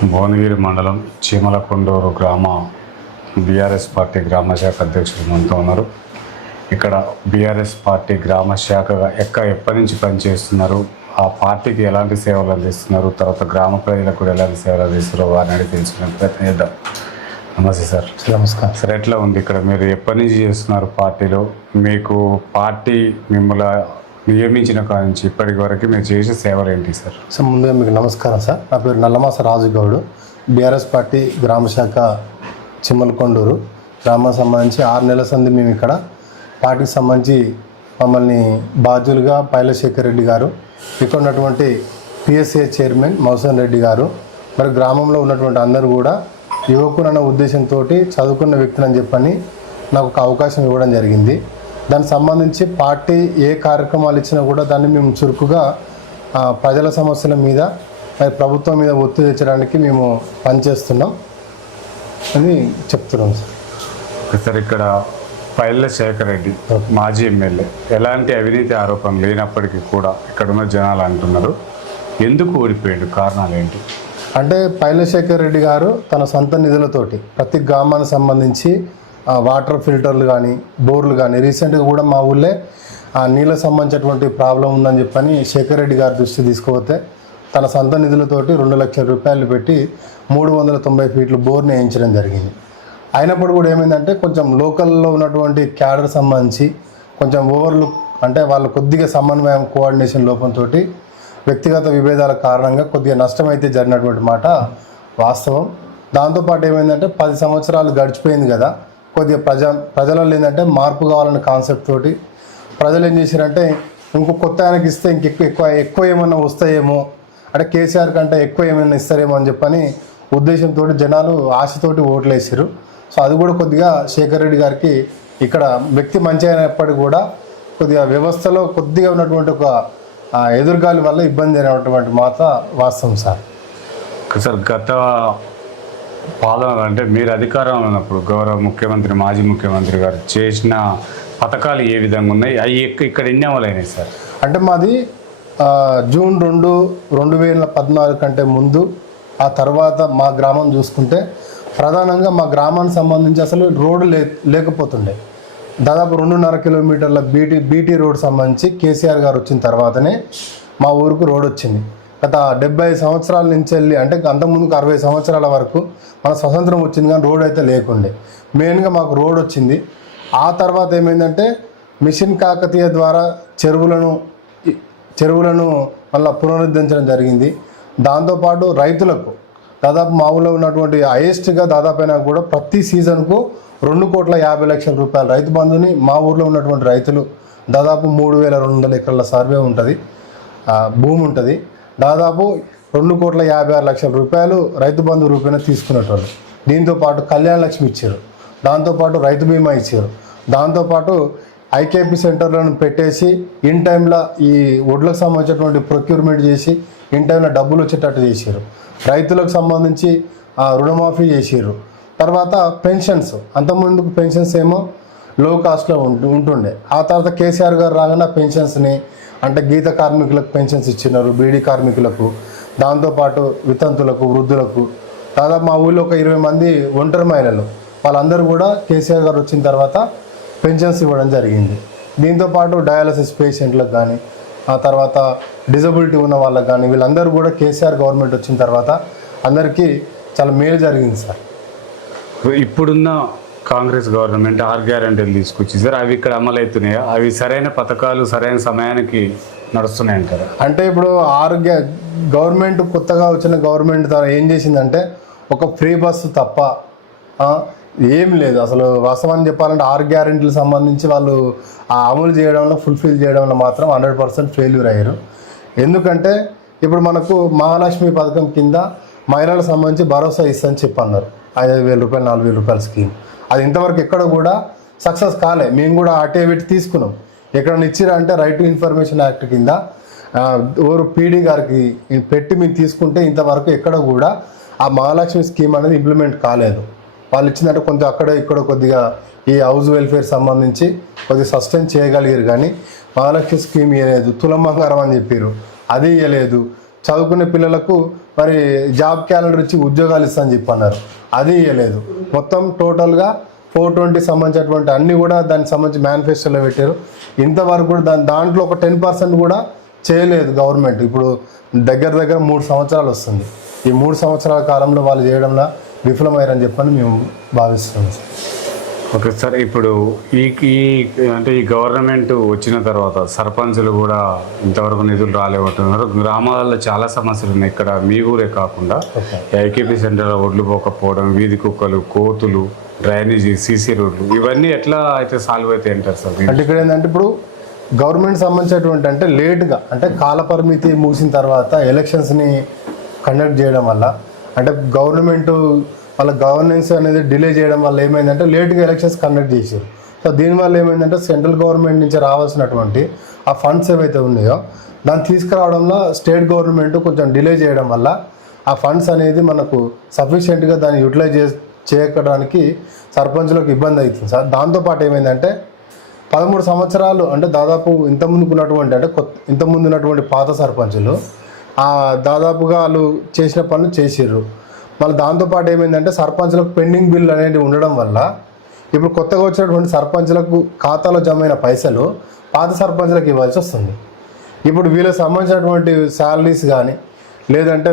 భువనగిరి మండలం చీమలకొండూరు గ్రామ BRS party గ్రామ శాఖ అధ్యక్షులు మనతో ఉన్నారు. ఇక్కడ బీఆర్ఎస్ పార్టీ గ్రామ శాఖగా ఎప్పటి నుంచి పనిచేస్తున్నారు, ఆ పార్టీకి ఎలాంటి సేవలు అందిస్తున్నారు, తర్వాత గ్రామ ప్రజలకు కూడా ఎలాంటి సేవలు అందిస్తున్నారో వారిని అడిగి తెలుసుకునే ప్రయత్నం చేద్దాం. నమస్తే సార్. నమస్కారం సార్, ఎట్లా ఉంది ఇక్కడ? మీరు ఎప్పటి నుంచి చేస్తున్నారు పార్టీలో? మీకు పార్టీ మిమ్మల్ని నియమించిన కాడ నుంచి ఇప్పటి వరకు మీరు చేసే సేవలు ఏంటి సార్? సార్ ముందుగా మీకు నమస్కారం సార్. నా పేరు నల్లమాస రాజుగౌడు. బీఆర్ఎస్ పార్టీ గ్రామ శాఖ చిమ్మలకొండూరు గ్రామానికి సంబంధించి 6 నెలల సంది మేము ఇక్కడ పార్టీకి సంబంధించి మమ్మల్ని బాధ్యులుగా పైలశేఖర్ రెడ్డి గారు, ఇక్కడ ఉన్నటువంటి పిఎస్ఏ చైర్మన్ మౌసన్ రెడ్డి గారు, మరి గ్రామంలో ఉన్నటువంటి అందరూ కూడా యువకులు అన్న ఉద్దేశంతో చదువుకున్న వ్యక్తులని చెప్పని నాకు ఒక అవకాశం ఇవ్వడం జరిగింది. దానికి సంబంధించి పార్టీ ఏ కార్యక్రమాలు ఇచ్చినా కూడా దాన్ని మేము చురుకుగా ప్రజల సమస్యల మీద మరి ప్రభుత్వం మీద ఒత్తిడి తెచ్చడానికి మేము పనిచేస్తున్నాం అని చెప్తున్నాం సార్. సార్, ఇక్కడ పైలశేఖర్ రెడ్డి మాజీ ఎమ్మెల్యే, ఎలాంటి అవినీతి ఆరోపణలు లేనప్పటికీ కూడా ఇక్కడ ఉన్న జనాలు అంటున్నారు, ఎందుకు ఓడిపోయాడు? కారణాలు ఏంటి? అంటే పైలశేఖర్ రెడ్డి గారు తన సొంత నిధులతోటి ప్రతి గ్రామానికి సంబంధించి వాటర్ ఫిల్టర్లు కానీ బోర్లు కానీ, రీసెంట్గా కూడా మా ఊళ్ళే నీళ్ళకు సంబంధించినటువంటి ప్రాబ్లం ఉందని చెప్పని శేఖర్ రెడ్డి గారి దృష్టి తీసుకుపోతే తన సొంత నిధులతోటి 2 లక్షల రూపాయలు పెట్టి 390 ఫీట్లు బోర్ని వేయించడం జరిగింది. అయినప్పుడు కూడా ఏమైందంటే కొంచెం లోకల్లో ఉన్నటువంటి క్యాడర్ సంబంధించి కొంచెం ఓవర్లుక్, అంటే వాళ్ళు కొద్దిగా సమన్వయం కోఆర్డినేషన్ లోపంతో వ్యక్తిగత విభేదాల కారణంగా కొద్దిగా నష్టం అయితే జరిగినటువంటి మాట వాస్తవం. దాంతోపాటు ఏమైందంటే 10 సంవత్సరాలు గడిచిపోయింది కదా, కొద్దిగా ప్రజలలో ఏంటంటే మార్పు కావాలనే కాన్సెప్ట్ తోటి ప్రజలు ఏం చేశారంటే ఇంకో కొత్త ఆయనకి ఇస్తే ఎక్కువ ఏమన్నా వస్తాయేమో, అంటే కేసీఆర్ కంటే ఎక్కువ ఏమైనా ఇస్తారేమో అని చెప్పని ఉద్దేశంతో జనాలు ఆశతోటి ఓట్లు వేసారు. సో అది కూడా కొద్దిగా శేఖర్ రెడ్డి గారికి ఇక్కడ వ్యక్తి మంచి అయినప్పటికీ కూడా కొద్దిగా వ్యవస్థలో కొద్దిగా ఉన్నటువంటి ఒక ఎదురుగాలి వల్ల ఇబ్బంది అయినటువంటి మాట వాస్తవం సార్. సార్, గత పాలన అంటే మీరు అధికారంలో ఉన్నప్పుడు గౌరవ ముఖ్యమంత్రి, మాజీ ముఖ్యమంత్రి గారు చేసిన పథకాలు ఏ విధంగా ఉన్నాయి, అవి ఇక్కడ ఎన్ని అమలైనాయి సార్? అంటే మాది జూన్ 2, 2014 కంటే ముందు, ఆ తర్వాత మా గ్రామం చూసుకుంటే ప్రధానంగా మా గ్రామానికి సంబంధించి అసలు రోడ్డు లేకపోతుండే. దాదాపు 2.5 కిలోమీటర్ల బీటీ రోడ్ సంబంధించి కేసీఆర్ గారు వచ్చిన తర్వాతనే మా ఊరికి రోడ్ వచ్చింది. గత 70 సంవత్సరాల నుంచి వెళ్ళి, అంటే అంతకుముందుకు 60 సంవత్సరాల వరకు మన స్వతంత్రం వచ్చింది కానీ రోడ్ అయితే లేకుండే. మెయిన్గా మాకు రోడ్ వచ్చింది. ఆ తర్వాత ఏమైందంటే మిషన్ కాకతీయ ద్వారా చెరువులను మళ్ళీ పునరుద్ధరించడం జరిగింది. దాంతోపాటు రైతులకు దాదాపు మా ఊళ్ళో ఉన్నటువంటి హైయెస్ట్గా దాదాపైనా కూడా ప్రతి సీజన్కు 2,50,00,000 రూపాయల రైతు బంధుని మా ఊర్లో ఉన్నటువంటి రైతులు, దాదాపు 3,200 ఎకరాల సర్వే ఉంటుంది, భూమి ఉంటుంది, దాదాపు 2,56,00,000 రూపాయలు రైతు బంధు రూపాయన తీసుకునేటోళ్ళు. దీంతోపాటు కళ్యాణ లక్ష్మి ఇచ్చారు, దాంతోపాటు రైతు బీమా ఇచ్చారు, దాంతోపాటు ఐకేపీ సెంటర్లను పెట్టేసి ఇన్ టైంలో ఈ వడ్లకు సంబంధించినటువంటి ప్రొక్యూర్మెంట్ చేసి ఇన్ టైంలో డబ్బులు వచ్చేటట్టు చేశారు. రైతులకు సంబంధించి రుణమాఫీ చేసారు. తర్వాత పెన్షన్స్, అంతకుముందుకు పెన్షన్స్ ఏమో లో కాస్ట్లో ఉంటుండే. ఆ తర్వాత కేసీఆర్ గారు రాగానే పెన్షన్స్ని, అంటే గీత కార్మికులకు పెన్షన్స్ ఇచ్చినారు, బీడీ కార్మికులకు, దాంతోపాటు వితంతులకు, వృద్ధులకు. దాదాపు మా ఊళ్ళో ఒక 20 మంది ఒంటరి మహిళలు, వాళ్ళందరూ కూడా కేసీఆర్ గారు వచ్చిన తర్వాత పెన్షన్స్ ఇవ్వడం జరిగింది. దీంతోపాటు డయాలసిస్ పేషెంట్లకు కానీ, ఆ తర్వాత డిజబిలిటీ ఉన్న వాళ్ళకి కానీ, వీళ్ళందరూ కూడా కేసీఆర్ గవర్నమెంట్ వచ్చిన తర్వాత అందరికీ చాలా మేలు జరిగింది సార్. ఇప్పుడున్న కాంగ్రెస్ గవర్నమెంట్ 6 గ్యారెంటీలు తీసుకొచ్చి సార్, అవి ఇక్కడ అమలవుతున్నాయా? అవి సరైన పథకాలు సరైన సమయానికి నడుస్తున్నాయి అంటారా? అంటే ఇప్పుడు గవర్నమెంట్ కొత్తగా వచ్చిన గవర్నమెంట్ ఏం చేసిందంటే ఒక ఫ్రీ బస్సు తప్ప ఏం లేదు. అసలు వాస్తవాన్ని చెప్పాలంటే 6 గ్యారెంటీలకు సంబంధించి వాళ్ళు అమలు చేయడంలో, ఫుల్ఫిల్ చేయడంలో మాత్రం 100% ఫెయిల్యూర్ అయ్యారు. ఎందుకంటే ఇప్పుడు మనకు మహాలక్ష్మి పథకం కింద మహిళలకు సంబంధించి భరోసా ఇస్తని చెప్పన్నారు, 5,000 రూపాయలు, 4,000 రూపాయల స్కీమ్. అది ఇంతవరకు ఎక్కడ కూడా సక్సెస్ కాలే. మేము కూడా అటే పెట్టి తీసుకున్నాం. ఎక్కడన్నా ఇచ్చిరా అంటే రైట్ టు ఇన్ఫర్మేషన్ యాక్ట్ కింద ఓరు పీడీ గారికి పెట్టి మేము తీసుకుంటే ఇంతవరకు ఎక్కడ కూడా ఆ మహాలక్ష్మి స్కీమ్ అనేది ఇంప్లిమెంట్ కాలేదు. వాళ్ళు ఇచ్చిందంటే కొంచెం అక్కడ ఇక్కడ కొద్దిగా ఈ హౌస్ వెల్ఫేర్ సంబంధించి కొద్దిగా సస్టైన్ చేయగలిగారు కానీ మహాలక్ష్మి స్కీమ్ ఇవ్వలేదు. తులం బంగారం అని చెప్పారు, అది ఇవ్వలేదు. చదువుకునే పిల్లలకు మరి జాబ్ క్యాలెండర్ ఇచ్చి ఉద్యోగాలు ఇస్తామని చెప్పి అన్నారు, అది ఇవ్వలేదు. మొత్తం టోటల్గా 420 సంబంధించినటువంటి అన్నీ కూడా దానికి సంబంధించి మేనిఫెస్టోలో పెట్టారు. ఇంతవరకు కూడా దాంట్లో ఒక 10% కూడా చేయలేదు గవర్నమెంట్. ఇప్పుడు దగ్గర 3 సంవత్సరాలు వస్తుంది. ఈ 3 సంవత్సరాల కాలంలో వాళ్ళు చేయడంలో విఫలమయ్యారని చెప్పని మేము భావిస్తున్నాం సార్. ఓకే సార్, ఇప్పుడు ఈ గవర్నమెంట్ వచ్చిన తర్వాత సర్పంచులు కూడా ఇంతవరకు నిధులు రాలేకపోతున్నారు. గ్రామాలలో చాలా సమస్యలు ఉన్నాయి. ఇక్కడ మీ ఊరే కాకుండా ఐకేపీ సెంటర్లో ఒడ్లు పోకపోవడం, వీధి కుక్కలు, కోతులు, డ్రైనేజీ, సీసీ రోడ్లు, ఇవన్నీ ఎట్లా అయితే సాల్వ్ అవుతాయి అంటారు సార్? అంటే ఇక్కడ ఏంటంటే ఇప్పుడు గవర్నమెంట్ సంబంధించినటువంటి అంటే లేట్గా అంటే కాల పరిమితి ముగిసిన తర్వాత ఎలక్షన్స్ని కండక్ట్ చేయడం వల్ల అంటే గవర్నమెంట్ వాళ్ళ గవర్నెన్స్ అనేది డిలే చేయడం వల్ల ఏమైందంటే లేట్గా ఎలక్షన్స్ కండక్ట్ చేశారు. సో దీనివల్ల ఏమైందంటే సెంట్రల్ గవర్నమెంట్ నుంచి రావాల్సినటువంటి ఆ ఫండ్స్ ఏవైతే ఉన్నాయో దాన్ని తీసుకురావడంలో స్టేట్ గవర్నమెంట్ కొంచెం డిలే చేయడం వల్ల ఆ ఫండ్స్ అనేది మనకు సఫిషియెంట్గా దాన్ని యూటిలైజ్ చేయడానికి సర్పంచులకు ఇబ్బంది అవుతుంది సార్. దాంతోపాటు ఏమైందంటే 13 సంవత్సరాలు అంటే దాదాపు ఇంతకుముందు ఉన్నటువంటి పాత సర్పంచులు దాదాపుగా వాళ్ళు చేసిన పనులు చేసిర్రు. మళ్ళీ దాంతోపాటు ఏమైందంటే సర్పంచులకు పెండింగ్ బిల్ అనేది ఉండడం వల్ల ఇప్పుడు కొత్తగా వచ్చినటువంటి సర్పంచులకు ఖాతాలో జమైన పైసలు పాత సర్పంచులకు ఇవ్వాల్సి వస్తుంది. ఇప్పుడు వీళ్ళకి సంబంధించినటువంటి శాలరీస్ కానీ లేదంటే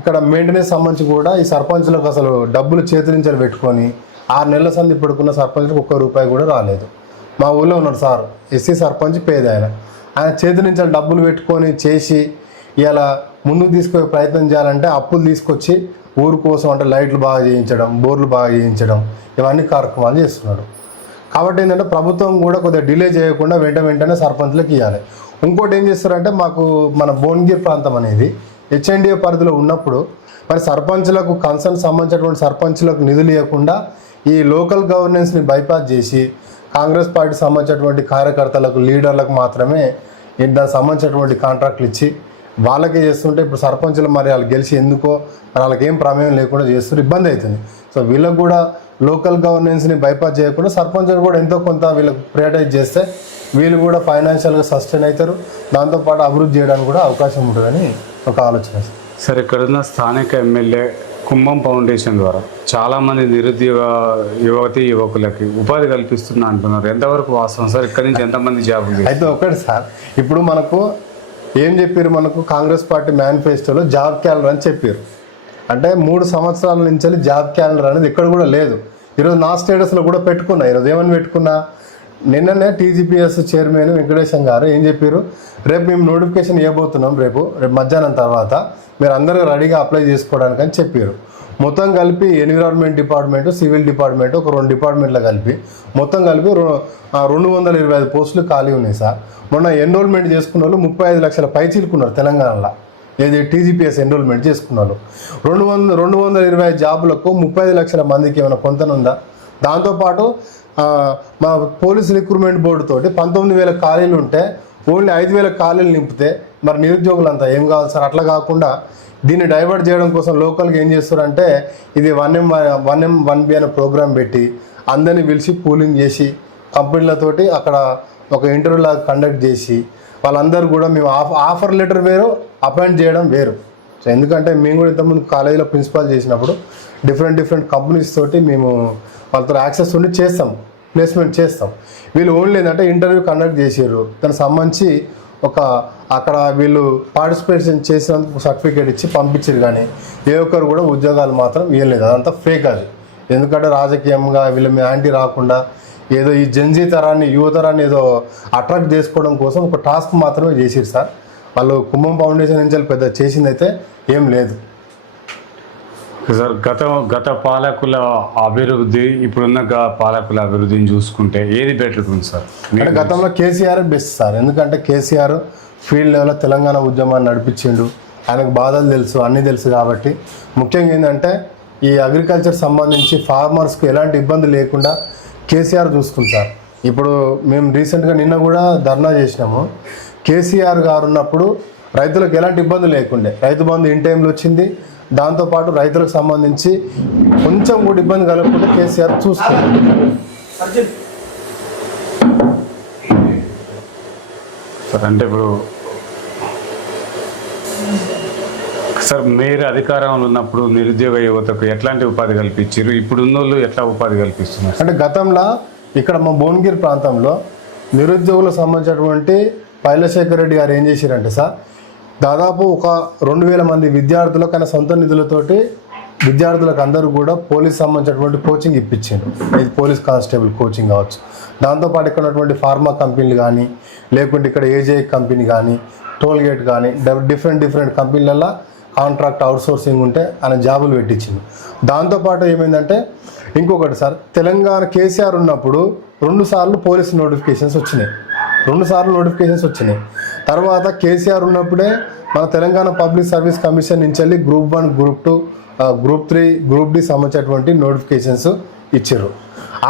ఇక్కడ మెయింటెనెన్స్ సంబంధించి కూడా ఈ సర్పంచులకు అసలు డబ్బులు చేతి నుంచి పెట్టుకొని 6 నెలల సంది పడుకున్న సర్పంచులకు ₹1 కూడా రాలేదు. మా ఊళ్ళో ఉన్నాడు సార్, ఎస్సీ సర్పంచ్, పేద ఆయన చేతి నుంచి డబ్బులు పెట్టుకొని చేసి ఇలా ముందుకు తీసుకునే ప్రయత్నం చేయాలంటే అప్పులు తీసుకొచ్చి ఊరు కోసం అంటే లైట్లు బాగా చేయించడం, బోర్లు బాగా చేయించడం, ఇవన్నీ కార్యక్రమాలు చేస్తున్నాడు. కాబట్టి ఏంటంటే ప్రభుత్వం కూడా కొద్దిగా డిలే చేయకుండా వెంటనే సర్పంచ్లకు ఇవ్వాలి. ఇంకోటి ఏం చేస్తారంటే మాకు మన భువనగిరి ప్రాంతం అనేది హెచ్ఎండిఏ పరిధిలో ఉన్నప్పుడు మరి సర్పంచ్లకు కన్సర్న్ సంబంధించినటువంటి సర్పంచ్లకు నిధులు ఇవ్వకుండా ఈ లోకల్ గవర్నెన్స్ని బైపాస్ చేసి కాంగ్రెస్ పార్టీ సంబంధించినటువంటి కార్యకర్తలకు, లీడర్లకు మాత్రమే దానికి సంబంధించినటువంటి కాంట్రాక్ట్లు ఇచ్చి వాళ్ళకే చేస్తుంటే ఇప్పుడు సర్పంచులు మరి వాళ్ళు గెలిచి ఎందుకో మరి వాళ్ళకి ఏం ప్రమేయం లేకుండా చేస్తుంటే ఇబ్బంది అవుతుంది. సో వీళ్ళకు కూడా లోకల్ గవర్నెన్స్ని బైపాస్ చేయకుండా సర్పంచులు కూడా ఎంతో కొంత వీళ్ళకి ప్రియాటైజ్ చేస్తే వీళ్ళు కూడా ఫైనాన్షియల్గా సస్టైన్ అవుతారు. దాంతోపాటు అభివృద్ధి చేయడానికి కూడా అవకాశం ఉంటుందని ఒక ఆలోచన. సార్, ఇక్కడున్న స్థానిక ఎమ్మెల్యే కుంభం ఫౌండేషన్ ద్వారా చాలామంది నిరుద్యోగ యువకులకి ఉపాధి కల్పిస్తున్నా అంటున్నారు. ఎంతవరకు వాస్తవం సార్? ఇక్కడ నుంచి ఎంతమంది జాబులు? అయితే ఒకటి సార్, ఇప్పుడు మనకు ఏం చెప్పారు, మనకు కాంగ్రెస్ పార్టీ మేనిఫెస్టోలో జాబ్ క్యాలెండర్ అని చెప్పారు. అంటే 3 సంవత్సరాల నుంచి జాబ్ క్యాలెండర్ అనేది ఇక్కడ కూడా లేదు. ఈరోజు నా స్టేటస్లో కూడా పెట్టుకున్నా. ఈరోజు ఏమని పెట్టుకున్నా, నిన్ననే టీజీపీఎస్ చైర్మన్ వెంకటేశం గారు ఏం చెప్పారు, రేపు మేము నోటిఫికేషన్ ఇవ్వబోతున్నాం, రేపు మధ్యాహ్నం తర్వాత మీరు అందరూ రెడీగా అప్లై చేసుకోవడానికి అని చెప్పారు. మొత్తం కలిపి ఎన్విరాన్మెంట్ డిపార్ట్మెంట్, సివిల్ డిపార్ట్మెంట్, ఒక 2 డిపార్ట్మెంట్లో కలిపి మొత్తం కలిపి 225 పోస్టులు ఖాళీ ఉన్నాయి సార్. మొన్న ఎన్రోల్మెంట్ చేసుకున్న వాళ్ళు 35 లక్షల పైచీలుకున్నారు తెలంగాణలో. ఏది టీజీపీఎస్ ఎన్రోల్మెంట్ చేసుకున్న వాళ్ళు 220 జాబులకు 35 లక్షల మందికి ఏమైనా పొంతనుందా? దాంతోపాటు మా పోలీస్ రిక్రూట్మెంట్ బోర్డు తోటి 19,000 ఖాళీలు ఉంటే ఓన్లీ 5,000 ఖాళీలు నింపితే మరి నిరుద్యోగులంతా ఏం కావాలి సార్? అట్లా కాకుండా దీన్ని డైవర్ట్ చేయడం కోసం లోకల్గా ఏం చేస్తారంటే ఇది 1M1B అనే ప్రోగ్రామ్ పెట్టి అందరినీ పిలిచి పూలింగ్ చేసి కంపెనీలతోటి అక్కడ ఒక ఇంటర్వ్యూలా కండక్ట్ చేసి వాళ్ళందరూ కూడా మేము ఆఫర్ లెటర్ వేరు, అపాయింట్ చేయడం వేరు. సో ఎందుకంటే మేము కూడా ఇంతకుముందు కాలేజీలో ప్రిన్సిపాల్ చేసినప్పుడు డిఫరెంట్ కంపెనీస్ తోటి మేము వాళ్ళతో యాక్సెస్ ఉండి చేస్తాం, ప్లేస్మెంట్ చేస్తాం. వీళ్ళు ఓన్లీ ఏంటంటే ఇంటర్వ్యూ కండక్ట్ చేసారు, దానికి సంబంధించి అక్కడ వీళ్ళు పార్టిసిపేషన్ చేసినందుకు సర్టిఫికేట్ ఇచ్చి పంపించారు, కానీ ఏ ఒక్కరు కూడా ఉద్యోగాలు మాత్రం ఇవ్వలేదు. అదంతా ఫేక్ అది. ఎందుకంటే రాజకీయంగా వీళ్ళ మీద యాంటీ రాకుండా ఏదో ఈ జెన్జీ తరాన్ని, యువతరాన్ని ఏదో అట్రాక్ట్ చేసుకోవడం కోసం ఒక టాస్క్ మాత్రమే చేసిరు సార్. వాళ్ళు కుంభం ఫౌండేషన్ నుంచి పెద్ద చేసింది అయితే ఏం లేదు సార్. గత పాలకుల అభివృద్ధి, ఇప్పుడున్న పాలకుల అభివృద్ధిని చూసుకుంటే ఏది బెటర్ ఉంది సార్? అంటే గతంలో కేసీఆర్ బెస్ట్ సార్. ఎందుకంటే కేసీఆర్ ఫీల్డ్ లెవెల్లో తెలంగాణ ఉద్యమాన్ని నడిపించిండు, ఆయనకు బాధలు తెలుసు, అన్నీ తెలుసు. కాబట్టి ముఖ్యంగా ఏంటంటే ఈ అగ్రికల్చర్ సంబంధించి ఫార్మర్స్కి ఎలాంటి ఇబ్బంది లేకుండా కేసీఆర్ చూసుకుంటారు. ఇప్పుడు మేము రీసెంట్గా నిన్న కూడా ధర్నా చేసినాము. కేసీఆర్ గారు ఉన్నప్పుడు రైతులకు ఎలాంటి ఇబ్బంది లేకుండే, రైతు బంధు ఇన్ టైంలో వచ్చింది. దాంతోపాటు రైతులకు సంబంధించి కొంచెం కూడా ఇబ్బంది కలగకుండా కేసీఆర్ చూసుకుంటారు. సార్ అంటే ఇప్పుడు సార్ మీరు అధికారంలో ఉన్నప్పుడు నిరుద్యోగ యువతకు ఎట్లాంటి ఉపాధి కల్పించారు, ఇప్పుడు ఉన్నోళ్ళు ఎట్లా ఉపాధి కల్పిస్తున్నారు? అంటే గతంలో ఇక్కడ మా భువనగిరి ప్రాంతంలో నిరుద్యోగులకు సంబంధించినటువంటి పైలశేఖర్ రెడ్డి గారు ఏం చేశారంటే సార్, దాదాపు ఒక 2000 మంది విద్యార్థులకు ఆయన సొంత నిధులతోటి విద్యార్థులకు అందరూ కూడా పోలీస్ సంబంధించినటువంటి కోచింగ్ ఇప్పించారు. ఇది పోలీస్ కానిస్టేబుల్ కోచింగ్ కావచ్చు. దాంతోపాటు ఇక్కడ ఉన్నటువంటి ఫార్మా కంపెనీలు కానీ, లేకుంటే ఇక్కడ ఏజే కంపెనీ కానీ, టోల్గేట్ కానీ, డిఫరెంట్ కంపెనీలలో కాంట్రాక్ట్ అవుట్సోర్సింగ్ ఉంటే ఆయన జాబులు పెట్టించింది. దాంతోపాటు ఏమైందంటే ఇంకొకటి సార్, తెలంగాణ కేసీఆర్ ఉన్నప్పుడు 2 సార్లు పోలీస్ నోటిఫికేషన్స్ వచ్చినాయి. తర్వాత కేసీఆర్ ఉన్నప్పుడే మన తెలంగాణ పబ్లిక్ సర్వీస్ కమిషన్ నుంచి వెళ్ళి group 1, group 2, group 3, group D సంబంధించినటువంటి నోటిఫికేషన్స్ ఇచ్చారు.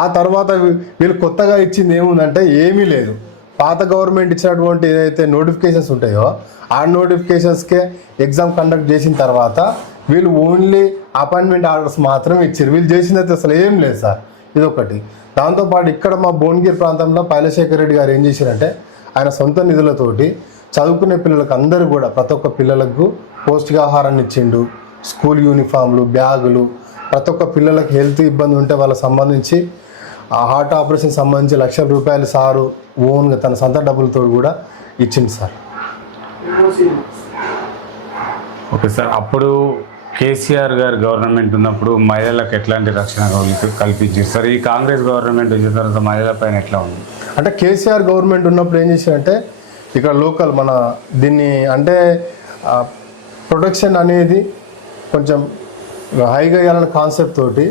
ఆ తర్వాత వీళ్ళు కొత్తగా ఇచ్చింది ఏముందంటే ఏమీ లేదు. పాత గవర్నమెంట్ ఇచ్చినటువంటి ఏదైతే నోటిఫికేషన్స్ ఉంటాయో ఆ నోటిఫికేషన్స్కే ఎగ్జామ్ కండక్ట్ చేసిన తర్వాత వీళ్ళు ఓన్లీ అపాయింట్మెంట్ ఆర్డర్స్ మాత్రం ఇచ్చారు. వీళ్ళు చేసింది అయితే అసలు ఏం లేదు సార్, ఇదొకటి. దాంతోపాటు ఇక్కడ మా భువనగిరి ప్రాంతంలో పైలశేఖర్ రెడ్డి గారు ఏం చేశారంటే ఆయన సొంత నిధులతోటి చదువుకునే పిల్లలకు అందరూ కూడా ప్రతి ఒక్క పిల్లలకు పౌష్టికాహారాన్ని ఇచ్చిండు. స్కూల్ యూనిఫామ్లు, బ్యాగులు, ప్రతి ఒక్క పిల్లలకు హెల్త్ ఇబ్బంది ఉంటే వాళ్ళకి సంబంధించి హార్ట్ ఆపరేషన్ సంబంధించి ₹1,00,000 సారు ఓన్గా తన సొంత డబ్బులతో కూడా ఇచ్చింది సార్. ఓకే సార్, అప్పుడు కేసీఆర్ గారు గవర్నమెంట్ ఉన్నప్పుడు మహిళలకు ఎట్లాంటి రక్షణ కల్పించారు సార్? ఈ కాంగ్రెస్ గవర్నమెంట్ వచ్చిన తర్వాత మహిళల పైన ఎట్లా ఉంది? అంటే కేసీఆర్ గవర్నమెంట్ ఉన్నప్పుడు ఏం చేశారంటే ఇక్కడ లోకల్ మన దీన్ని అంటే ప్రొటెక్షన్ అనేది కొంచెం హైగా వేయాలనే కాన్సెప్ట్ తోటి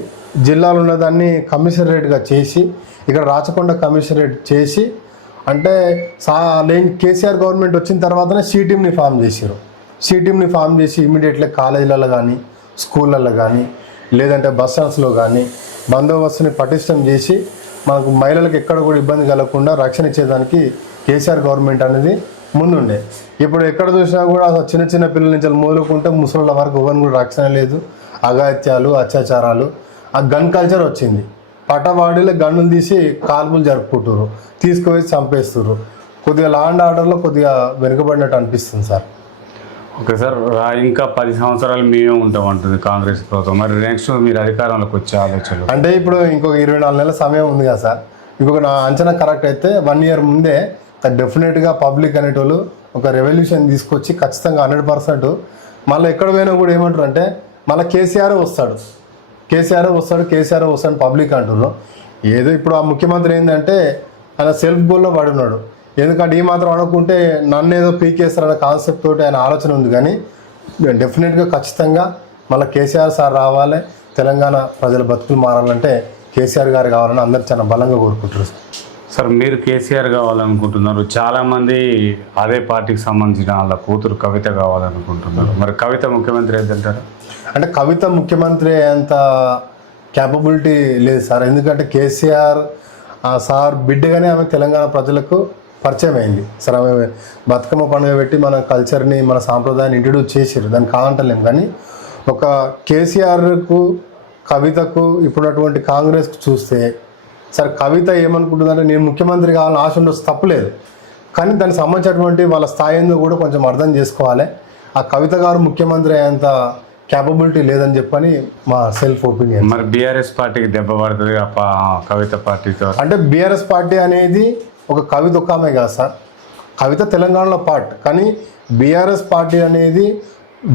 జిల్లాలో ఉన్నదాన్ని కమిషనరేట్గా చేసి ఇక్కడ రాచకొండ కమిషనరేట్ చేసి అంటే కేసీఆర్ గవర్నమెంట్ వచ్చిన తర్వాతనే సి టీమ్ని ఫామ్ చేసి ఇమీడియట్లీ కాలేజీలలో కానీ, స్కూళ్ళల్లో కానీ, లేదంటే బస్ స్టాండ్స్లో కానీ బందోబస్తుని పటిష్టం చేసి మనకు మహిళలకు ఎక్కడ కూడా ఇబ్బంది కలగకుండా రక్షణ ఇచ్చేదానికి కేసీఆర్ గవర్నమెంట్ అనేది ముందుండే. ఇప్పుడు ఎక్కడ చూసినా కూడా చిన్న పిల్లల నుంచి మొదలుకుంటే ముసలిళ్ళ వరకు ఎవరిని కూడా రక్షణ లేదు. అఘాయిత్యాలు, అత్యాచారాలు, ఆ గన్ కల్చర్ వచ్చింది. పట్టవాడిలో గన్నులు తీసి కాల్పులు జరుపుకుంటారు, తీసుకుపోయి చంపేస్తారు. కొద్దిగా లా అండ్ ఆర్డర్లో కొద్దిగా వెనుకబడినట్టు అనిపిస్తుంది సార్. ఓకే సార్, ఇంకా 10 సంవత్సరాలు మేమే ఉంటామంటుంది కాంగ్రెస్ ప్రభుత్వం. మరి నెక్స్ట్ మీరు అధికారంలోకి వచ్చే ఆలోచనలు అంటే ఇప్పుడు ఇంకొక 24 నెలల సమయం ఉంది కదా సార్. ఇంకొక నా అంచనా కరెక్ట్ అయితే 1 ఇయర్ ముందే డెఫినెట్గా పబ్లిక్ అనేటోళ్ళు ఒక రెవల్యూషన్ తీసుకొచ్చి ఖచ్చితంగా 100% మళ్ళీ ఎక్కడ పోయినా కూడా ఏమంటారు అంటే మళ్ళీ కేసీఆర్ వస్తాడు పబ్లిక్ అంటున్నారు. ఏదో ఇప్పుడు ఆ ముఖ్యమంత్రి ఏంటంటే ఆయన సెల్ఫ్ గోల్లో పడున్నాడు. ఎందుకంటే ఈ మాత్రం అనుకుంటే నన్ను ఏదో పీకేస్తారనే కాన్సెప్ట్ తోటి ఆయన ఆలోచన ఉంది. కానీ డెఫినెట్గా ఖచ్చితంగా మళ్ళీ కేసీఆర్ సార్ రావాలి, తెలంగాణ ప్రజల బతుకులు మారాలంటే కేసీఆర్ గారు కావాలని అందరు చాలా బలంగా కోరుకుంటారు సార్. మీరు కేసీఆర్ కావాలనుకుంటున్నారు, చాలామంది అదే పార్టీకి సంబంధించిన వాళ్ళ కూతురు కవిత కావాలనుకుంటున్నారు. మరి కవిత ముఖ్యమంత్రి ఏదంటారు? అంటే కవిత ముఖ్యమంత్రి అంత క్యాపబిలిటీ లేదు సార్. ఎందుకంటే కేసీఆర్ సార్ బిడ్డగానే ఆమె తెలంగాణ ప్రజలకు పరిచయం అయింది సార్. ఆమె బతుకమ్మ పండుగ పెట్టి మన కల్చర్ని, మన సాంప్రదాయాన్ని ఇంట్రడ్యూస్ చేసారు, దాన్ని కాదంటలేము. కానీ ఒక కేసీఆర్కు, కవితకు, ఇప్పుడున్నటువంటి కాంగ్రెస్కు చూస్తే సార్ కవిత ఏమనుకుంటుందంటే నేను ముఖ్యమంత్రి కావాలని ఆశ ఉండొచ్చు, తప్పులేదు. కానీ దానికి సంబంధించినటువంటి వాళ్ళ స్థాయిని కూడా కొంచెం అర్థం చేసుకోవాలి. ఆ కవిత గారు ముఖ్యమంత్రి అయ్యేంత క్యాపబిలిటీ లేదని చెప్పని మా సెల్ఫ్ ఒపీనియన్. మరి బీఆర్ఎస్ పార్టీకి దెబ్బ పడుతుంది కవిత పార్టీతో? అంటే బీఆర్ఎస్ పార్టీ అనేది ఒక కవిత ఒక్కమే కాదు సార్, కవిత తెలంగాణలో పార్ట్. కానీ బీఆర్ఎస్ పార్టీ అనేది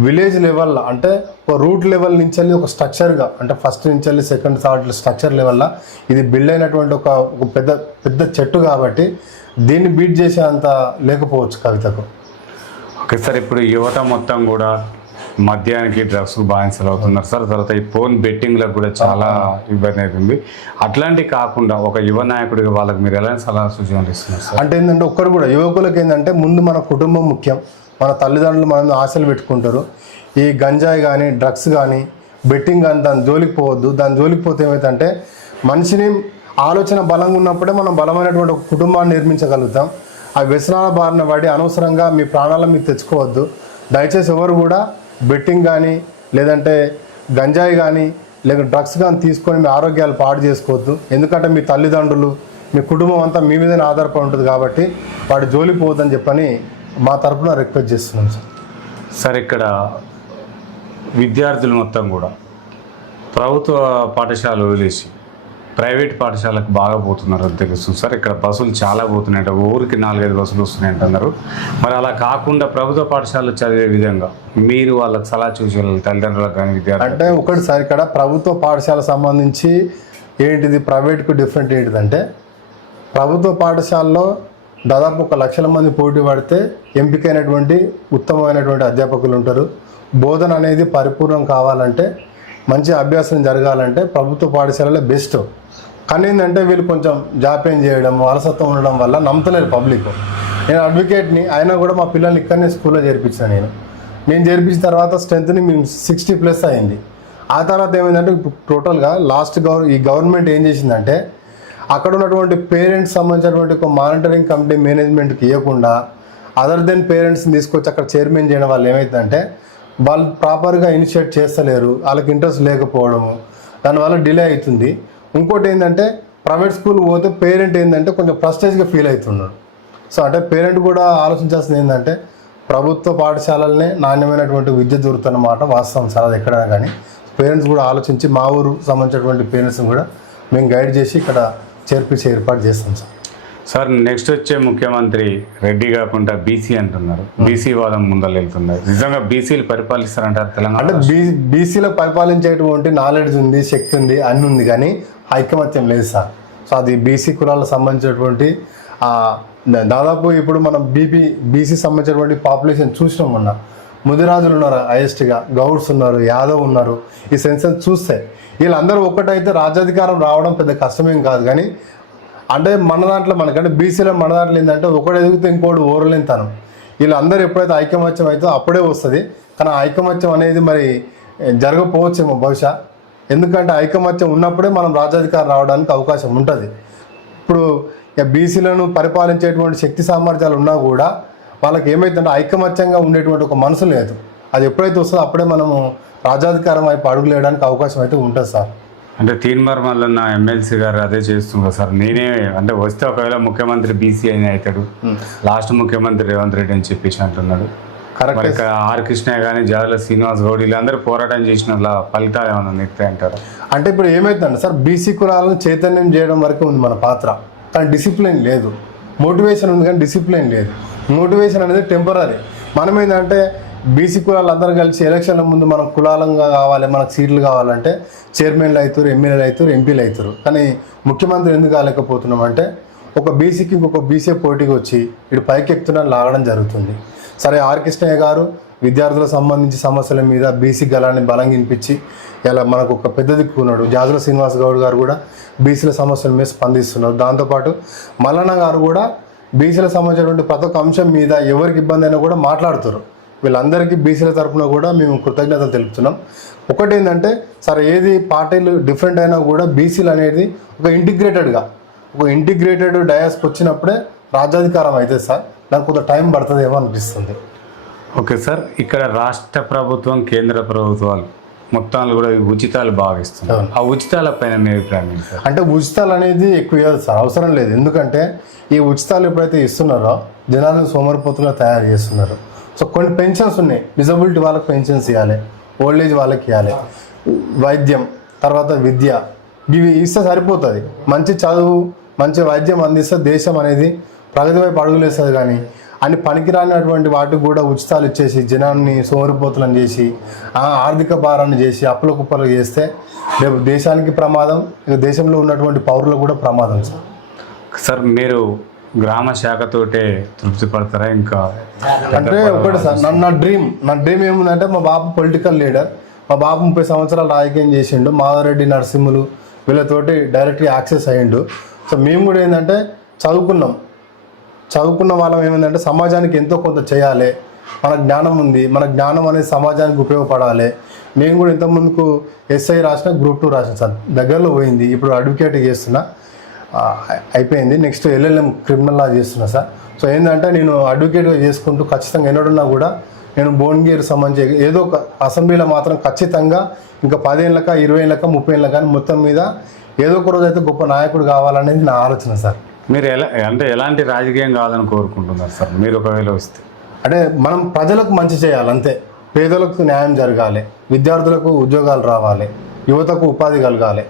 విలేజ్ లెవెల్లో అంటే ఒక రూట్ లెవెల్ నుంచి వెళ్ళి ఒక స్ట్రక్చర్గా అంటే ఫస్ట్ నుంచి వెళ్ళి సెకండ్ థర్డ్ స్ట్రక్చర్ లెవెల్లో ఇది బిల్డ్ అయినటువంటి ఒక పెద్ద చెట్టు. కాబట్టి దీన్ని బీట్ చేసే అంత లేకపోవచ్చు కవితకు. ఓకే సార్, ఇప్పుడు యువత మొత్తం కూడా మద్యానికి, డ్రగ్స్కు బానిసలు అవుతున్నారు సార్. తర్వాత ఈ ఫోన్ బెట్టింగ్లకు కూడా చాలా ఇబ్బంది అవుతుంది. అట్లాంటివి కాకుండా ఒక యువ నాయకుడిగా వాళ్ళకి మీరు ఎలాంటి సలహా సూచనలు ఇస్తున్నారు సార్? అంటే ఏంటంటే ఒక్కరు కూడా యువకులకు ఏంటంటే ముందు మన కుటుంబం ముఖ్యం. మన తల్లిదండ్రులు మనం ఆశలు పెట్టుకుంటారు. ఈ గంజాయి కానీ, డ్రగ్స్ కానీ, బెట్టింగ్ కానీ దాని జోలికి పోవద్దు. దాని జోలికి పోతే ఏమైందంటే మనిషిని ఆలోచన బలంగా ఉన్నప్పుడే మనం బలమైనటువంటి ఒక కుటుంబాన్ని నిర్మించగలుగుతాం. ఆ వ్యసనాల బారిన పడి అనవసరంగా మీ ప్రాణాలను మీరు తెచ్చుకోవద్దు. దయచేసి ఎవరు కూడా బెట్టింగ్ కానీ, లేదంటే గంజాయి కానీ, లేక డ్రగ్స్ కానీ తీసుకొని మీ ఆరోగ్యాలు పాడు చేసుకోవద్దు. ఎందుకంటే మీ తల్లిదండ్రులు, మీ కుటుంబం అంతా మీ మీదనే ఆధారపడి ఉంటుంది. కాబట్టి వాడి జోలికి పోవద్దని చెప్పని మా తరఫున రిక్వెస్ట్ చేస్తున్నాం సార్. సార్, ఇక్కడ విద్యార్థులు మొత్తం కూడా ప్రభుత్వ పాఠశాలలు వదిలేసి ప్రైవేట్ పాఠశాలకు బాగా పోతున్నారు తెలుస్తుంది సార్. ఇక్కడ బస్సులు చాలా పోతున్నాయంట, ఊరికి 4-5 బస్సులు వస్తున్నాయి అంటున్నారు. మరి అలా కాకుండా ప్రభుత్వ పాఠశాలలు చదివే విధంగా మీరు వాళ్ళకి సలహా చూసి తల్లిదండ్రులకు కానీ విద్యార్థులు అంటే ఒకటిసారి ఇక్కడ ప్రభుత్వ పాఠశాల సంబంధించి ఏంటిది ప్రైవేట్కు డిఫరెంట్ ఏంటిదంటే, ప్రభుత్వ పాఠశాలలో దాదాపు 1 లక్షల మంది పోటీ పడితే ఎంపికైనటువంటి ఉత్తమమైనటువంటి అధ్యాపకులు ఉంటారు. బోధన అనేది పరిపూర్ణం కావాలంటే, మంచి అభ్యాసం జరగాలంటే ప్రభుత్వ పాఠశాలలే బెస్ట్. కానీ ఏంటంటే వీళ్ళు కొంచెం జాప్యం చేయడం, అలసత్వం ఉండడం వల్ల నమ్మతలేరు పబ్లిక్. నేను అడ్వకేట్ని, అయినా కూడా మా పిల్లల్ని ఇక్కడనే స్కూల్లో చేర్పించాను. నేను చేర్పించిన తర్వాత స్ట్రెంత్ని మేము 60+ అయింది. ఆ తర్వాత ఏమైందంటే టోటల్గా లాస్ట్ ఈ గవర్నమెంట్ ఏం చేసిందంటే, అక్కడ ఉన్నటువంటి పేరెంట్స్ సంబంధించినటువంటి ఒక మానిటరింగ్ కమిటీ మేనేజ్మెంట్కి ఇవ్వకుండా అదర్ దెన్ పేరెంట్స్ని తీసుకొచ్చి అక్కడ చైర్మన్ చేయడం వల్ల ఏమవుతుందంటే, వాళ్ళు ప్రాపర్గా ఇనిషియేట్ చేస్తలేరు, వాళ్ళకి ఇంట్రెస్ట్ లేకపోవడము, దానివల్ల డిలే అవుతుంది. ఇంకోటి ఏంటంటే, ప్రైవేట్ స్కూల్ పోతే పేరెంట్ ఏంటంటే కొంచెం ప్రెస్టేజ్గా ఫీల్ అవుతున్నాడు. సో అంటే పేరెంట్ కూడా ఆలోచించాల్సింది ఏంటంటే, ప్రభుత్వ పాఠశాలలనే నాణ్యమైనటువంటి విద్య దొరుకుతున్నమాట వాస్తవం సార్. అది ఎక్కడైనా కానీ పేరెంట్స్ కూడా ఆలోచించి మా ఊరు సంబంధించినటువంటి పేరెంట్స్ని కూడా మేము గైడ్ చేసి ఇక్కడ చేర్పించి ఏర్పాటు చేస్తాం సార్. సార్ నెక్స్ట్ వచ్చే ముఖ్యమంత్రి రెడ్డి కాకుండా బీసీ అంటున్నారు. బీసీ వాదం ముందర వెళ్తున్నారు. నిజంగా బీసీలు పరిపాలిస్తారంటారు తెలంగాణ? అంటే బీసీలో పరిపాలించేటువంటి నాలెడ్జ్ ఉంది, శక్తి ఉంది, అన్నీ ఉంది, కానీ ఐకమత్యం లేదు సార్. సో అది బీసీ కులాలకు సంబంధించినటువంటి దాదాపు ఇప్పుడు మనం బీసీ సంబంధించినటువంటి పాపులేషన్ చూసినాం. మొన్న ముదిరాజులు ఉన్నారు హైయెస్ట్గా, గౌడ్స్ ఉన్నారు, యాదవ్ ఉన్నారు. ఈ సెన్సెస్ చూస్తే వీళ్ళందరూ ఒక్కటైతే రాజ్యాధికారం రావడం పెద్ద కష్టమేం కాదు. కానీ అంటే మన దాంట్లో మనకంటే బీసీలో మన దాంట్లో ఏంటంటే ఒకటి ఎదిగితే ఇంకోటి ఓరలేని తనం. వీళ్ళందరూ ఎప్పుడైతే ఐకమత్యం అవుతుందో అప్పుడే వస్తుంది. కానీ ఆ ఐకమత్యం అనేది మరి జరగకపోవచ్చేమో బహుశా. ఎందుకంటే ఐకమత్యం ఉన్నప్పుడే మనం రాజ్యాధికారం రావడానికి అవకాశం ఉంటుంది. ఇప్పుడు బీసీలను పరిపాలించేటువంటి శక్తి సామర్థ్యాలు ఉన్నా కూడా వాళ్ళకి ఏమైతుందంటే ఐకమత్యంగా ఉండేటువంటి ఒక మనసు లేదు. అది ఎప్పుడైతే వస్తుందో అప్పుడే మనము రాజ్యాధికారం వైపు అడుగులేయడానికి అవకాశం అయితే ఉంటుంది సార్. అంటే తీన్మార్ మల్లన్న ఎమ్మెల్సీ గారు అదే చేస్తున్నారు సార్. నేనే అంటే వస్తే ఒకవేళ ముఖ్యమంత్రి బీసీ అయినా అవుతాడు, లాస్ట్ ముఖ్యమంత్రి రేవంత్ రెడ్డి అని చెప్పేసి అంటున్నాడు. కరెక్ట్. ఇక్కడ ఆర్ కృష్ణయ్య కానీ, జాదుల శ్రీనివాస్ గౌడ్ వీళ్ళందరూ పోరాటం చేసిన ఫలితాలు ఏమైనా నిలుతాయి అంటారు? అంటే ఇప్పుడు ఏమవుతుందండి సార్, బీసీ కులాలను చైతన్యం చేయడం వరకు ఉంది మన పాత్ర, కానీ డిసిప్లిన్ లేదు. మోటివేషన్ ఉంది కానీ డిసిప్లిన్ లేదు. మోటివేషన్ అనేది టెంపరీ. మనం ఏంటంటే బీసీ కులాలు అందరూ కలిసి ఎలక్షన్ల ముందు మనం కులాలంగా కావాలి, మనకు సీట్లు కావాలంటే చైర్మన్లు అవుతారు, ఎమ్మెల్యేలు అవుతారు, ఎంపీలు అవుతారు. కానీ ముఖ్యమంత్రి ఎందుకు కాలేకపోతున్నాం అంటే, ఒక బీసీకి ఇంకొక బీసీ పోటీకి వచ్చి ఇటు పైకి ఎక్కుతున్నా లాగడం జరుగుతుంది. సరే, ఆర్ కృష్ణయ్య గారు విద్యార్థులకు సంబంధించి సమస్యల మీద బీసీ గలాన్ని బలంగా వినిపించి ఇలా మనకు ఒక పెద్ద దిక్కున్నాడు. జాజుల శ్రీనివాస్ గౌడ్ గారు కూడా బీసీల సమస్యల మీద స్పందిస్తున్నారు. దాంతోపాటు మల్లన్న గారు కూడా బీసీలకు సంబంధించినటువంటి ప్రతి ఒక్క అంశం మీద ఎవరికి ఇబ్బంది అయినా కూడా మాట్లాడుతారు. వీళ్ళందరికీ బీసీల తరఫున కూడా మేము కృతజ్ఞతలు తెలుపుతున్నాం. ఒకటి ఏంటంటే, సరే ఏది పార్టీలు డిఫరెంట్ అయినా కూడా బీసీలు అనేది ఒక ఇంటిగ్రేటెడ్ డయాస్కి వచ్చినప్పుడే రాజ్యాధికారం అవుతుంది సార్. దానికి కొంత టైం పడుతుందేమో అనిపిస్తుంది. ఓకే సార్, ఇక్కడ రాష్ట్ర ప్రభుత్వం, కేంద్ర ప్రభుత్వాలు మొత్తాలు కూడా ఉచితాలు బాగా ఇస్తున్నారు. ఆ ఉచితాల పైన మీ అభిప్రాయం ఏంటి సార్? అంటే ఉచితాలు అనేది ఎక్కువ ఇవ్వదు సార్, అవసరం లేదు. ఎందుకంటే ఈ ఉచితాలు ఎప్పుడైతే ఇస్తున్నారో జనాలను సోమరిపోతులుగా తయారు చేస్తున్నారు. సో కొన్ని పెన్షన్స్ ఉన్నాయి, డిజబిలిటీ వాళ్ళకి పెన్షన్స్ ఇవ్వాలి, ఓల్డ్ ఏజ్ వాళ్ళకి ఇవ్వాలి, వైద్యం, తర్వాత విద్య, ఇవి ఇస్తే సరిపోతుంది. మంచి చదువు, మంచి వైద్యం అందిస్తే దేశం అనేది ప్రగతి వైపు అడుగులేస్తుంది. కానీ అన్ని పనికిరానటువంటి వాటికి కూడా ఉచితాలు ఇచ్చేసి జనాన్ని సోమరిపోతులను చేసి ఆర్థిక భారాన్ని చేసి అప్పుల కుప్పలు చేస్తే రేపు దేశానికి ప్రమాదం, ఇక దేశంలో ఉన్నటువంటి పౌరులకు కూడా ప్రమాదం సార్. సార్ మీరు గ్రామ శాఖతోటే తృప్తి పడతారా? ఇంకా అంటే ఒకటి సార్, నా డ్రీమ్ ఏముందంటే, మా బాబు పొలిటికల్ లీడర్, మా బాబు 30 సంవత్సరాలు రాజకీయం చేసిండు, మాధవరెడ్డి, నరసింహులు వీళ్ళతోటి డైరెక్ట్గా యాక్సెస్ అయ్యిండు. సో మేము కూడా ఏంటంటే చదువుకున్న వాళ్ళం ఏమైందంటే సమాజానికి ఎంతో కొంత చేయాలి, మన జ్ఞానం ఉంది, మన జ్ఞానం అనేది సమాజానికి ఉపయోగపడాలి. నేను కూడా ఇంతకుముందుకు ఎస్ఐ రాసిన, గ్రూప్ 2 రాసిన సార్, దగ్గరలో పోయింది. ఇప్పుడు అడ్వకేట్ చేస్తున్నా, అయిపోయింది. నెక్స్ట్ LLM క్రిమినల్ లా చేస్తున్నా సార్. సో ఏంటంటే నేను అడ్వకేట్గా చేసుకుంటూ ఖచ్చితంగా ఎన్నడున్నా కూడా నేను భువనగిరి సంబంధించి ఏదో ఒక అసెంబ్లీలో మాత్రం ఖచ్చితంగా ఇంకా 10 ఏళ్ళక 20 ఏళ్ళక 30 ఏళ్ళ కానీ మొత్తం మీద ఏదో ఒక రోజు అయితే గొప్ప నాయకుడు కావాలనేది నా ఆలోచన సార్. మీరు ఎలాంటి రాజకీయం కావాలని కోరుకుంటున్నారు సార్ మీరు ఒకవేళ వస్తే? అంటే మనం ప్రజలకు మంచి చేయాలి అంతే. పేదలకు న్యాయం జరగాలి, విద్యార్థులకు ఉద్యోగాలు రావాలి, యువతకు ఉపాధి కలగాలి,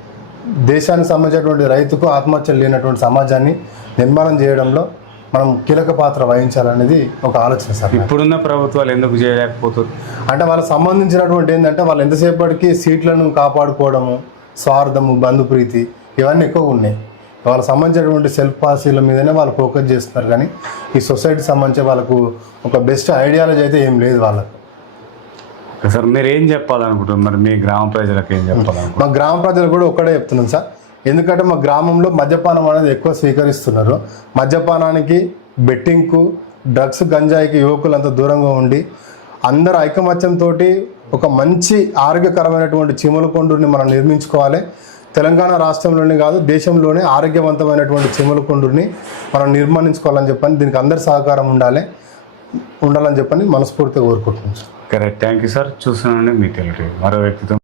దేశానికి సంబంధించినటువంటి రైతుకు ఆత్మహత్యలు లేనటువంటి సమాజాన్ని నిర్మాణం చేయడంలో మనం కీలక పాత్ర వహించాలనేది ఒక ఆలోచన సార్. ఇప్పుడున్న ప్రభుత్వాలు ఎందుకు చేయలేకపోతుంది? అంటే వాళ్ళకి సంబంధించినటువంటి ఏంటంటే వాళ్ళు ఎంతసేపటికి సీట్లను కాపాడుకోవడము, స్వార్థము, బంధుప్రీతి ఇవన్నీ ఎక్కువ ఉన్నాయి. వాళ్ళకి సంబంధించినటువంటి సెల్ఫ్ పాలసీల మీదనే వాళ్ళు ఫోకస్ చేస్తున్నారు, కానీ ఈ సొసైటీకి సంబంధించి వాళ్ళకు ఒక బెస్ట్ ఐడియాలజీ అయితే ఏం లేదు వాళ్ళకు. సార్ మీరు ఏం చెప్పాలనుకుంటున్నారు? మరి మీ గ్రామ ప్రజలకు ఏం చెప్పాలనుకుంటున్నారు? మా గ్రామ ప్రజలు కూడా ఒక్కడే చెప్తున్నాం సార్, ఎందుకంటే మా గ్రామంలో మద్యపానం అనేది ఎక్కువ స్వీకరిస్తున్నారు. మద్యపానానికి, బెట్టింగ్కు, డ్రగ్స్, గంజాయికి యువకులంతా దూరంగా ఉండి అందరు ఐకమత్యంతో ఒక మంచి ఆరోగ్యకరమైనటువంటి చీమలకొండూరుని మనం నిర్మించుకోవాలి. తెలంగాణ రాష్ట్రంలోనే కాదు దేశంలోనే ఆరోగ్యవంతమైనటువంటి చీమలకొండూరుని మనం నిర్మాణించుకోవాలని చెప్పని, దీనికి అందరి సహకారం ఉండాలని చెప్పని మనస్ఫూర్తిగా కోరుకుంటున్నాం sir. Correct, thank you sir. చూస్తున్నానండి మీ తెలుగు మరో వ్యక్తితో